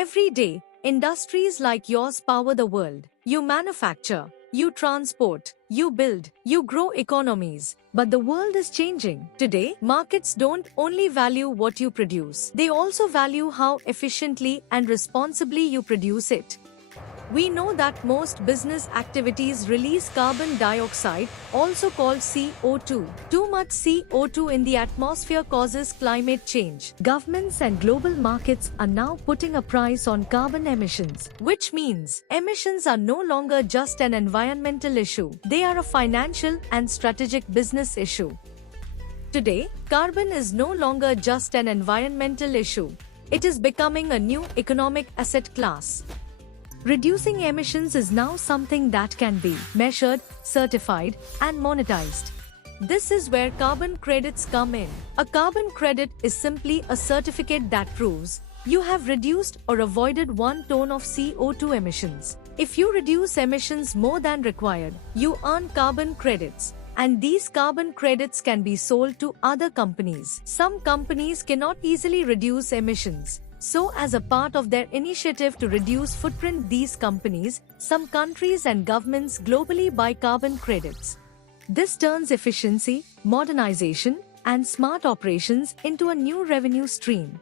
Every day, industries like yours power the world. You manufacture, you transport, you build, you grow economies. But the world is changing. Today, markets don't only value what you produce, they also value how efficiently and responsibly you produce it. We know that most business activities release carbon dioxide, also called CO2. Too much CO2 in the atmosphere causes climate change. Governments and global markets are now putting a price on carbon emissions, which means emissions are no longer just an environmental issue. They are a financial and strategic business issue. Today, carbon is no longer just an environmental issue. It is becoming a new economic asset class. Reducing emissions is now something that can be measured, certified, and monetized. This is where carbon credits come in. A carbon credit is simply a certificate that proves you have reduced or avoided 1 ton of CO2 emissions. If you reduce emissions more than required, you earn carbon credits. And these carbon credits can be sold to other companies. Some companies cannot easily reduce emissions. So, as a part of their initiative to reduce footprint, these companies, some countries and governments globally buy carbon credits. This turns efficiency, modernization, and smart operations into a new revenue stream.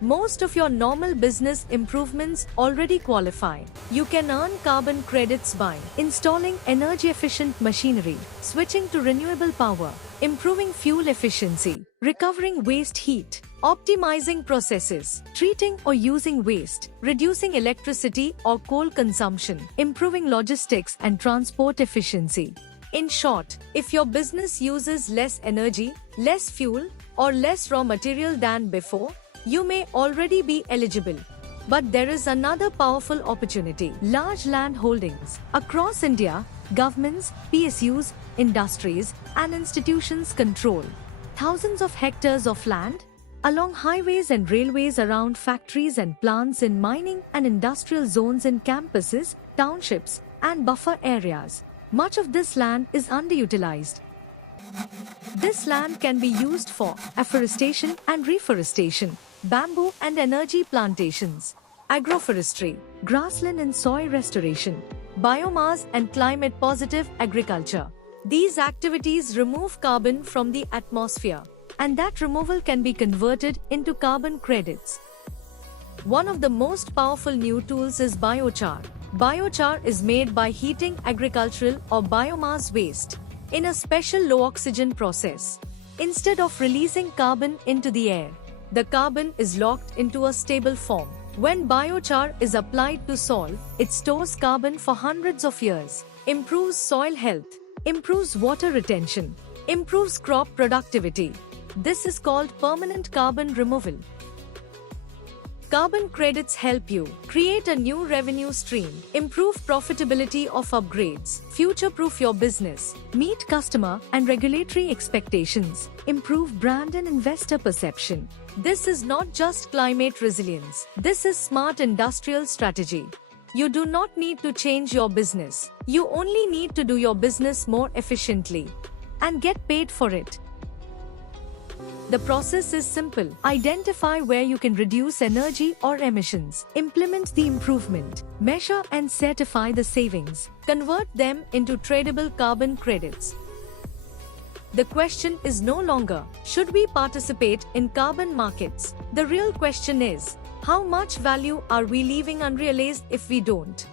Most of your normal business improvements already qualify. You can earn carbon credits by installing energy-efficient machinery, switching to renewable power, improving fuel efficiency, recovering waste heat, optimizing processes, treating or using waste, reducing electricity or coal consumption, improving logistics and transport efficiency. In short, if your business uses less energy, less fuel, or less raw material than before, you may already be eligible. But there is another powerful opportunity: large land holdings. Across India, governments, PSUs, industries, and institutions control thousands of hectares of land along highways and railways, around factories and plants, in mining and industrial zones, in campuses, townships, and buffer areas. Much of this land is underutilized. This land can be used for afforestation and reforestation, bamboo and energy plantations, agroforestry, grassland and soil restoration, biomass and climate-positive agriculture. These activities remove carbon from the atmosphere, and that removal can be converted into carbon credits. One of the most powerful new tools is biochar. Biochar is made by heating agricultural or biomass waste in a special low-oxygen process. Instead of releasing carbon into the air, the carbon is locked into a stable form. When biochar is applied to soil, it stores carbon for hundreds of years, improves soil health, improves water retention, improves crop productivity. This is called permanent carbon removal. Carbon credits help you create a new revenue stream, improve profitability of upgrades, future-proof your business, meet customer and regulatory expectations, improve brand and investor perception. This is not just climate resilience. This is smart industrial strategy. You do not need to change your business. You only need to do your business more efficiently and get paid for it. The process is simple. Identify where you can reduce energy or emissions. Implement the improvement. Measure and certify the savings. Convert them into tradable carbon credits. The question is no longer, should we participate in carbon markets? The real question is, how much value are we leaving unrealized if we don't?